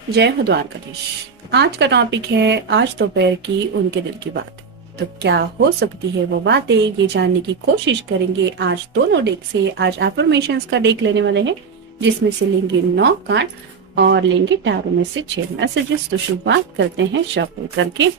जय हो द्वारकाधीश। आज का टॉपिक है आज दोपहर की उनके दिल की बात। तो क्या हो सकती है वो बातें, ये जानने की कोशिश करेंगे आज दोनों डेक से। आज एफर्मेशंस का डेक लेने वाले हैं, जिसमें से लेंगे 9 कार्ड और लेंगे टैरो में से 6 मैसेजेस। तो शुरुआत करते हैं शफल करके।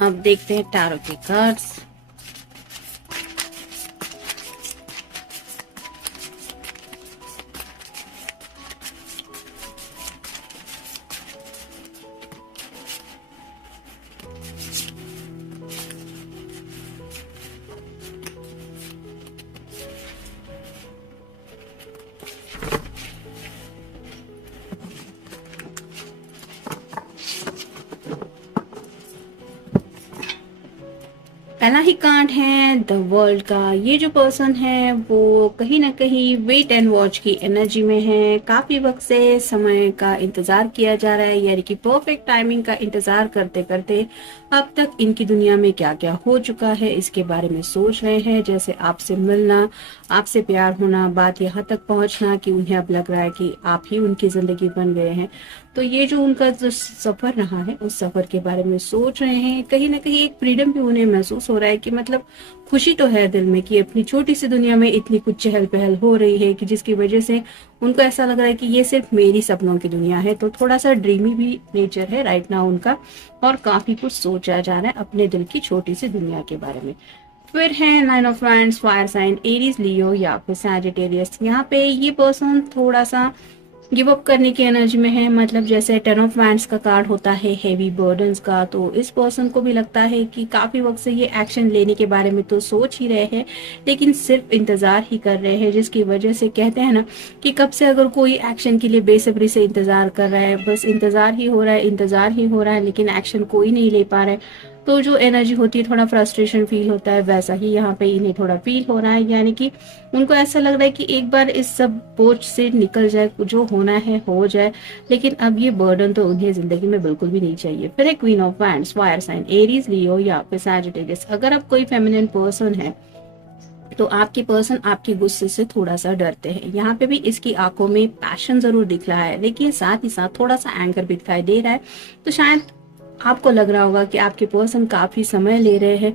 अब देखते हैं टैरो के कार्ड्स। पहला ही कार्ड है द वर्ल्ड का। ये जो पर्सन है वो कहीं ना कहीं वेट एंड वॉच की एनर्जी में है। काफी वक्त से समय का इंतजार किया जा रहा है, यानी कि परफेक्ट टाइमिंग का इंतजार करते करते अब तक इनकी दुनिया में क्या क्या हो चुका है इसके बारे में सोच रहे हैं। जैसे आपसे मिलना, आपसे प्यार होना, बात यहाँ तक पहुंचना कि उन्हें अब लग रहा है कि आप ही उनकी जिंदगी बन गए हैं। तो ये जो उनका जो सफर रहा है उस सफर के बारे में सोच रहे हैं। कहीं ना कहीं एक फ्रीडम भी उन्हें महसूस हो रहा है कि मतलब खुशी तो है दिल में कि अपनी छोटी सी दुनिया में इतनी कुछ चहल पहल हो रही है कि जिसकी वजह से उनको ऐसा लग रहा है कि ये सिर्फ मेरी सपनों की दुनिया है। तो थोड़ा सा ड्रीमी भी नेचर है राइट नाउ उनका, और काफी कुछ सोचा जा रहा है अपने दिल की छोटी सी दुनिया के बारे में। फिर है nine of wands, fire sign Aries, Leo या फिर सैजिटेरियस। यहाँ पे ये पर्सन थोड़ा सा गिव अप करने की एनर्जी में है। मतलब जैसे टेन ऑफ वैंड्स का कार्ड होता है हेवी बर्डन्स का, तो इस पर्सन को भी लगता है कि काफी वक्त से ये एक्शन लेने के बारे में तो सोच ही रहे हैं, लेकिन सिर्फ इंतजार ही कर रहे हैं। जिसकी वजह से कहते हैं ना कि कब से अगर कोई एक्शन के लिए बेसब्री से इंतजार कर रहा है, बस इंतजार ही हो रहा है, इंतजार ही हो रहा है, लेकिन एक्शन कोई नहीं ले पा रहा है। तो जो एनर्जी होती है, थोड़ा फ्रस्ट्रेशन फील होता है, वैसा ही यहाँ पे इन्हें थोड़ा फील हो रहा है। यानी कि उनको ऐसा लग रहा है कि एक बार इस सब बोझ से निकल जाए, जो होना है हो जाए, लेकिन अब ये बर्डन तो उन्हें जिंदगी में बिल्कुल भी नहीं चाहिए। फिर है queen of wands, fire sign Aries, Leo या फिर सैजिटेरियस। अगर आप कोई फेमिनिन पर्सन है तो आपके पर्सन आपके गुस्से से थोड़ा सा डरते हैं। यहाँ पे भी इसकी आंखों में पैशन जरूर दिख रहा है, लेकिन साथ ही साथ थोड़ा सा एंगर भी दिखाई दे रहा है। तो शायद आपको लग रहा होगा कि आपके पर्सन काफी समय ले रहे हैं।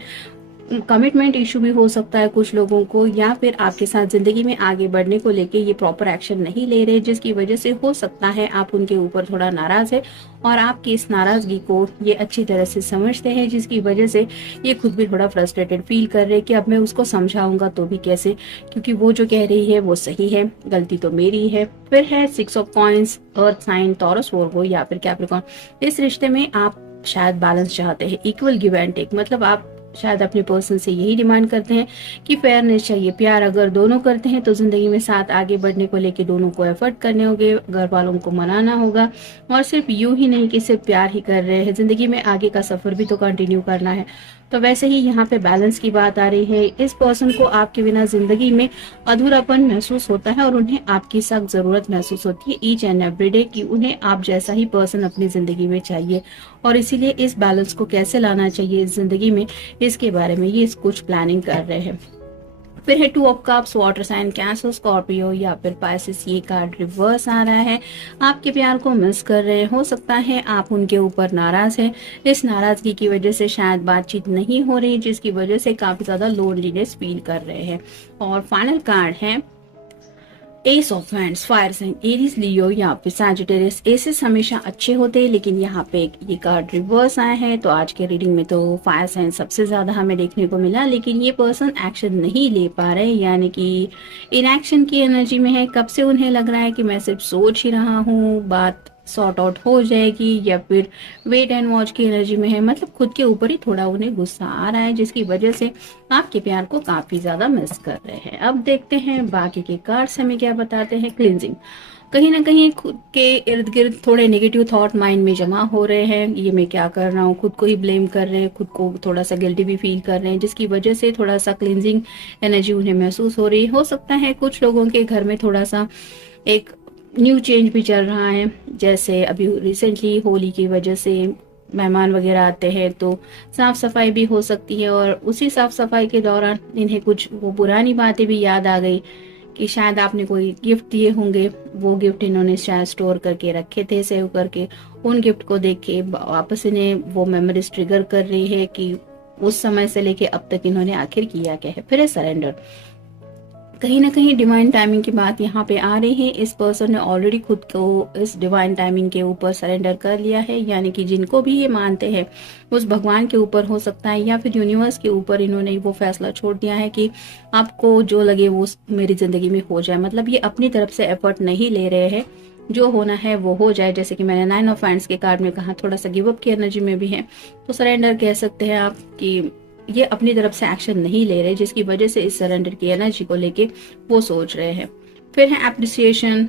कमिटमेंट इशू भी हो सकता है कुछ लोगों को, या फिर आपके साथ जिंदगी में आगे बढ़ने को लेके ये प्रॉपर एक्शन नहीं ले रहे, जिसकी वजह से हो सकता है आप उनके ऊपर थोड़ा नाराज है और आपकी इस नाराजगी को ये अच्छी तरह से समझते हैं, जिसकी वजह से ये खुद भी थोड़ा फ्रस्ट्रेटेड फील कर रहे हैं कि अब मैं उसको समझाऊंगा तो भी कैसे, क्योंकि वो जो कह रही है वो सही है, गलती तो मेरी है। फिर है six of coins, earth sign, Taurus, Virgo या फिर कैप्रिकॉर्न। इस रिश्ते में आप शायद बैलेंस चाहते हैं, इक्वल गिव एंड टेक। मतलब आप शायद अपने पर्सन से यही डिमांड करते हैं कि फेयरनेस चाहिए। प्यार अगर दोनों करते हैं तो जिंदगी में साथ आगे बढ़ने को लेके दोनों को एफर्ट करने होंगे, घर वालों को मनाना होगा, और सिर्फ यूं ही नहीं कि सिर्फ प्यार ही कर रहे हैं, जिंदगी में आगे का सफर भी तो कंटिन्यू करना है। तो वैसे ही यहाँ पे बैलेंस की बात आ रही है। इस पर्सन को आपके बिना जिंदगी में अधूरापन महसूस होता है और उन्हें आपकी सख्त जरूरत महसूस होती है ईच एंड एवरी डे, कि उन्हें आप जैसा ही पर्सन अपनी जिंदगी में चाहिए। और इसीलिए इस बैलेंस को कैसे लाना चाहिए इस जिंदगी में, इसके बारे में ये कुछ प्लानिंग कर रहे हैं। फिर है two of cups, water sign, Cancer, Scorpio या फिर पाइसेस। ये कार्ड रिवर्स आ रहा है। आपके प्यार को मिस कर रहे हैं, हो सकता है आप उनके ऊपर नाराज हैं। इस नाराजगी की वजह से शायद बातचीत नहीं हो रही, जिसकी वजह से काफी ज्यादा लोनलीनेस फील कर रहे हैं। और फाइनल कार्ड है ace of hands, fire sign, Aries, Leo या फिर सैजिटेरियस। एसेस हमेशा अच्छे होते हैं, लेकिन यहाँ पे ये कार्ड रिवर्स आया है। तो आज के रीडिंग में तो फायर साइन सबसे ज्यादा हमें देखने को मिला, लेकिन ये पर्सन एक्शन नहीं ले पा रहे, यानी कि इनएक्शन की एनर्जी में है। कब से उन्हें लग रहा है कि मैं सिर्फ सोच ही रहा हूँ, बात सॉर्ट आउट हो जाएगी, या फिर वेट एंड वॉच की एनर्जी में है, मतलब खुद के ऊपर ही थोड़ा उन्हें गुस्सा आ रहा है, जिसकी वजह से आपके प्यार को काफी ज्यादा मिस कर रहे हैं। अब देखते हैं बाकी के कार्ड्स हमें क्या बताते हैं। क्लिनजिंग, कहीं ना कहीं खुद के इर्द गिर्द थोड़े नेगेटिव थॉट माइंड में जमा हो रहे हैं, ये मैं क्या कर रहा हूँ, खुद को ही ब्लेम कर रहे हैं, खुद को थोड़ा सा गिल्टी भी फील कर रहे हैं, जिसकी वजह से थोड़ा सा क्लिनजिंग एनर्जी उन्हें महसूस हो रही है। हो सकता है कुछ लोगों के घर में थोड़ा सा एक न्यू चेंज भी चल रहा है, जैसे अभी रिसेंटली होली की वजह से मेहमान वगैरह आते हैं, तो साफ सफाई भी हो सकती है, और उसी साफ सफाई के दौरान इन्हें कुछ वो पुरानी बातें भी याद आ गई कि शायद आपने कोई गिफ्ट दिए होंगे, वो गिफ्ट इन्होंने शायद स्टोर करके रखे थे सेव करके, उन गिफ्ट को देख के वापस इन्हें वो मेमोरीज ट्रिगर कर रही है कि उस समय से लेके अब तक इन्होंने आखिर किया क्या है। फिर है सरेंडर, कहीं ना कहीं डिवाइन टाइमिंग की बात यहाँ पे आ रही है। इस पर्सन ने ऑलरेडी खुद को इस डिवाइन टाइमिंग के ऊपर सरेंडर कर लिया है, यानी कि जिनको भी ये मानते हैं उस भगवान के ऊपर हो सकता है, या फिर यूनिवर्स के ऊपर इन्होंने वो फैसला छोड़ दिया है कि आपको जो लगे वो मेरी जिंदगी में हो जाए। मतलब ये अपनी तरफ से एफर्ट नहीं ले रहे हैं, जो होना है वो हो जाए। जैसे कि मैंने 9 ऑफ वांड्स के कार्ड में कहा, थोड़ा सा गिव अप की एनर्जी में भी है, तो सरेंडर कह सकते हैं आप कि ये अपनी तरफ से एक्शन नहीं ले रहे, जिसकी वजह से इस सरेंडर की एनर्जी को लेके वो सोच रहे हैं। फिर है एप्रिसिएशन,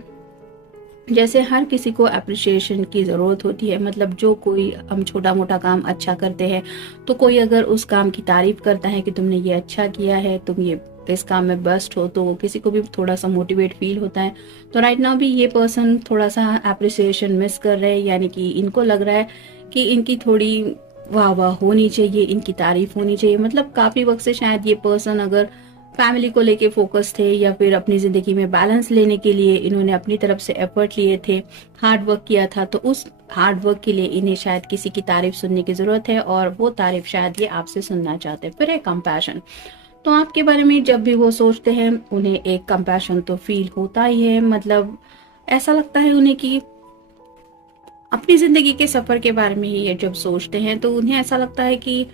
जैसे हर किसी को अप्रिशिएशन की ज़रूरत होती है। मतलब जो कोई हम छोटा मोटा काम अच्छा करते हैं, तो कोई अगर उस काम की तारीफ करता है कि तुमने ये अच्छा किया है, तुम ये इस काम में बेस्ट हो, तो किसी को भी थोड़ा सा मोटिवेट फील होता है। तो राइट नाउ भी ये पर्सन थोड़ा सा अप्रिसिएशन मिस कर रहे हैं, यानी कि इनको लग रहा है कि इनकी थोड़ी वाह वाह होनी चाहिए, इनकी तारीफ होनी चाहिए। मतलब काफी वक्त से शायद ये पर्सन अगर फैमिली को लेके फोकस थे, या फिर अपनी जिंदगी में बैलेंस लेने के लिए इन्होंने अपनी तरफ से एफर्ट लिए थे, हार्ड वर्क किया था, तो उस हार्ड वर्क के लिए इन्हें शायद किसी की तारीफ सुनने की जरूरत है, और वो तारीफ शायद ये आपसे सुनना चाहते हैं। फिर है कंपैशन, तो आपके बारे में जब भी वो सोचते हैं उन्हें एक कंपैशन तो फील होता ही है। मतलब ऐसा लगता है उन्हें कि अपनी जिंदगी के सफर के बारे में ही ये जब सोचते हैं, तो उन्हें ऐसा लगता है कि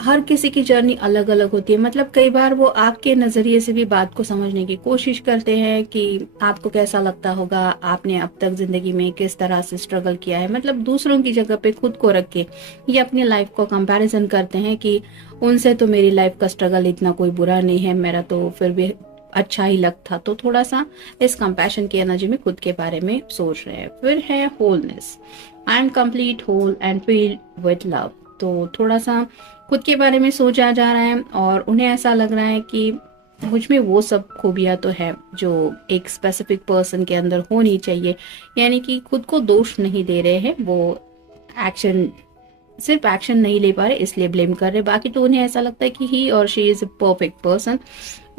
हर किसी की जर्नी अलग अलग होती है। मतलब कई बार वो आपके नजरिए से भी बात को समझने की कोशिश करते हैं कि आपको कैसा लगता होगा, आपने अब तक जिंदगी में किस तरह से स्ट्रगल किया है। मतलब दूसरों की जगह पे खुद को रख के ये अपनी लाइफ को कंपैरिजन करते हैं कि उनसे तो मेरी लाइफ का स्ट्रगल इतना कोई बुरा नहीं है, मेरा तो फिर भी अच्छा ही लग था। तो थोड़ा सा इस कंपैशन की एनर्जी में खुद के बारे में सोच रहे हैं। फिर है wholeness, I am complete whole and feel with love, तो थोड़ा सा खुद के बारे में सोचा जा रहा है, और उन्हें ऐसा लग रहा है कि मुझ में वो सब खूबियां तो है जो एक स्पेसिफिक पर्सन के अंदर होनी चाहिए। यानी कि खुद को दोष नहीं दे रहे हैं, वो एक्शन सिर्फ एक्शन नहीं ले पा रहे इसलिए ब्लेम कर रहे। बाकी तो उन्हें ऐसा लगता है कि ही और she is a perfect person,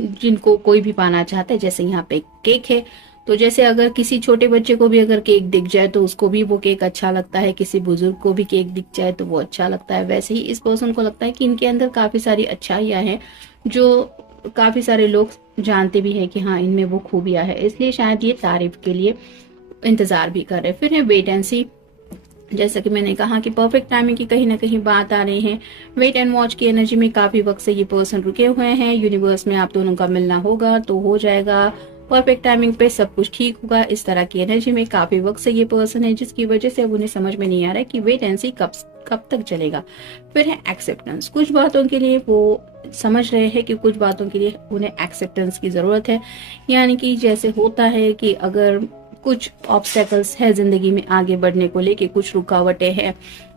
जिनको कोई भी पाना चाहता है। जैसे यहाँ पे केक है, तो जैसे अगर किसी छोटे बच्चे को भी अगर केक दिख जाए तो उसको भी वो केक अच्छा लगता है, किसी बुजुर्ग को भी केक दिख जाए तो वो अच्छा लगता है। वैसे ही इस पर्सन को लगता है कि इनके अंदर काफी सारी अच्छाइयां हैं, जो काफी सारे लोग जानते भी हैं कि हाँ इनमें वो खूबियां है, इसलिए शायद ये तारीफ के लिए इंतजार भी कर रहे। फिर है वेट एंड सी, जैसा कि मैंने कहा कि परफेक्ट टाइमिंग की कहीं ना कहीं बात आ रही है। वेट एंड वॉच की एनर्जी में काफी वक्त से ये पर्सन रुके हुए हैं। यूनिवर्स में आप दोनों का मिलना होगा तो हो जाएगा, परफेक्ट टाइमिंग पे सब कुछ ठीक होगा। इस तरह की एनर्जी में काफी वक्त से ये पर्सन है, जिसकी वजह से अब उन्हें समझ में नहीं आ रहा है कि वेट एंड सी कब तक चलेगा। फिर है एक्सेप्टेंस, कुछ बातों के लिए वो समझ रहे हैं कि कुछ बातों के लिए उन्हें एक्सेप्टेंस की जरूरत है। यानी कि जैसे होता है कि अगर कुछ ऑब्स्टेकल्स है जिंदगी में आगे बढ़ने को लेके, कुछ रुकावटें हैं,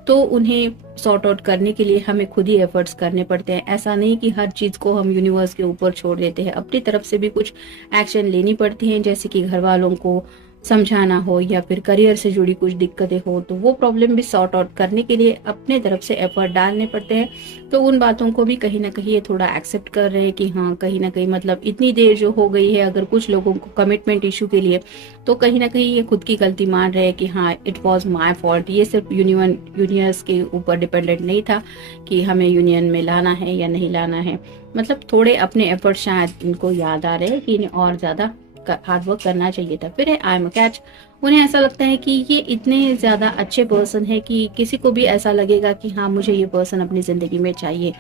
तो उन्हें सॉर्ट आउट करने के लिए हमें खुद ही एफर्ट्स करने पड़ते हैं। ऐसा नहीं कि हर चीज को हम यूनिवर्स के ऊपर छोड़ देते हैं, अपनी तरफ से भी कुछ एक्शन लेनी पड़ती है। जैसे कि घर वालों को समझाना हो, या फिर करियर से जुड़ी कुछ दिक्कतें हो, तो वो प्रॉब्लम भी सॉर्ट आउट करने के लिए अपने तरफ से एफर्ट डालने पड़ते हैं। तो उन बातों को भी कहीं ना कहीं ये थोड़ा एक्सेप्ट कर रहे हैं कि हाँ कहीं ना कहीं मतलब इतनी देर जो हो गई है अगर कुछ लोगों को कमिटमेंट इशू के लिए, तो कहीं ना कहीं ये खुद की गलती मान रहे हैं कि हाँ इट वॉज माई फॉल्ट। ये सिर्फ यूनिवर्स के ऊपर डिपेंडेंट नहीं था कि हमें यूनियन में लाना है या नहीं लाना है। मतलब थोड़े अपने एफर्ट शायद इनको याद आ रहे हैं कि इन्हें और ज्यादा हार्ड वर्क करना चाहिए था। फिर है आई एम अ कैच, उन्हें ऐसा लगता है कि ये इतने ज्यादा अच्छे पर्सन है कि किसी को भी ऐसा लगेगा कि हाँ मुझे ये पर्सन अपनी जिंदगी में चाहिए।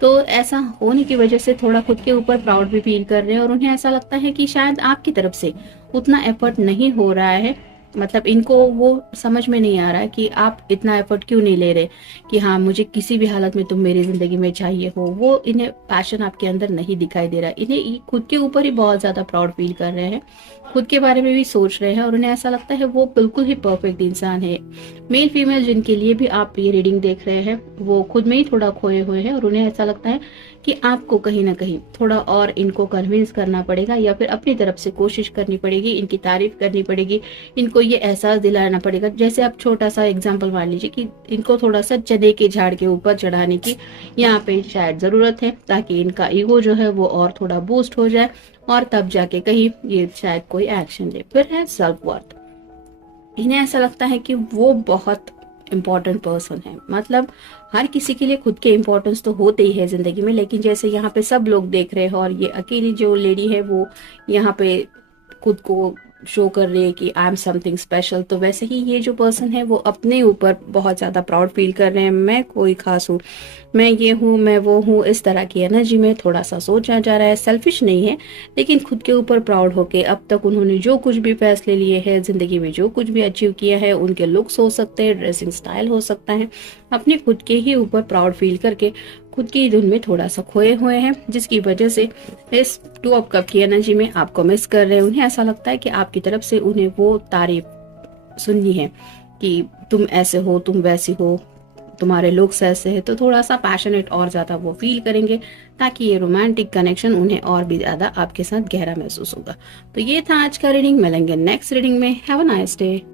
तो ऐसा होने की वजह से थोड़ा खुद के ऊपर प्राउड भी फील कर रहे हैं, और उन्हें ऐसा लगता है कि शायद आपकी तरफ से उतना एफर्ट नहीं हो रहा है मतलब इनको वो समझ में नहीं आ रहा है कि आप इतना एफर्ट क्यों नहीं ले रहे कि हाँ मुझे किसी भी हालत में तुम मेरी जिंदगी में चाहिए हो। वो इन्हें पैशन आपके अंदर नहीं दिखाई दे रहा। इन्हें खुद के ऊपर ही बहुत ज्यादा प्राउड फील कर रहे हैं, खुद के बारे में भी सोच रहे हैं और उन्हें ऐसा लगता है वो बिल्कुल ही परफेक्ट इंसान है। मेल फीमेल जिनके लिए भी आप ये रीडिंग देख रहे हैं वो खुद में ही थोड़ा खोए हुए हैं और उन्हें ऐसा लगता है कि आपको कहीं ना कहीं थोड़ा और इनको कन्विंस करना पड़ेगा या फिर अपनी तरफ से कोशिश करनी पड़ेगी, इनकी तारीफ करनी पड़ेगी, इनको ये एहसास दिलाना पड़ेगा। जैसे आप छोटा सा एग्जांपल मान लीजिए कि इनको थोड़ा सा चने के झाड़ के ऊपर चढ़ाने की यहाँ पे शायद जरूरत है, ताकि इनका ईगो जो है वो और थोड़ा बूस्ट हो जाए और तब जाके कहीं ये शायद कोई एक्शन ले। फिर है सेल्फ वर्थ। इन्हें ऐसा लगता है कि वो बहुत इम्पोर्टेंट पर्सन है। मतलब हर किसी के लिए खुद के इम्पोर्टेंस तो होते ही है जिंदगी में, लेकिन जैसे यहाँ पे सब लोग देख रहे हैं और ये अकेली जो लेडी है वो यहाँ पे खुद को शो कर रही है कि आई एम समथिंग स्पेशल, तो वैसे ही ये जो पर्सन है वो अपने ऊपर बहुत ज्यादा प्राउड फील कर रहे हैं। मैं कोई खास हूँ, मैं ये हूँ, मैं वो हूँ, इस तरह की एनर्जी में थोड़ा सा सोचा जा रहा है। सेल्फिश नहीं है, लेकिन खुद के ऊपर प्राउड होके अब तक उन्होंने जो कुछ भी फैसले लिए हैं, जिंदगी में जो कुछ भी अचीव किया है, उनके लुक्स हो सकते हैं, ड्रेसिंग स्टाइल हो सकता है, अपने खुद के ही ऊपर प्राउड फील करके खुद की धुन में थोड़ा सा खोए हुए हैं, जिसकी वजह से इस 2 ऑफ कप की एनर्जी में आपको मिस कर रहे हैं। उन्हें ऐसा लगता है कि आपकी तरफ से उन्हें वो तारीफ सुननी है कि तुम ऐसे हो, तुम वैसी हो, तुम्हारे लुक्स ऐसे है, तो थोड़ा सा पैशनेट और ज्यादा वो फील करेंगे ताकि ये रोमांटिक कनेक्शन उन्हें और भी ज्यादा आपके साथ गहरा महसूस होगा। तो ये था आज का रीडिंग। मिलेंगे नेक्स्ट रीडिंग में। Have a nice day.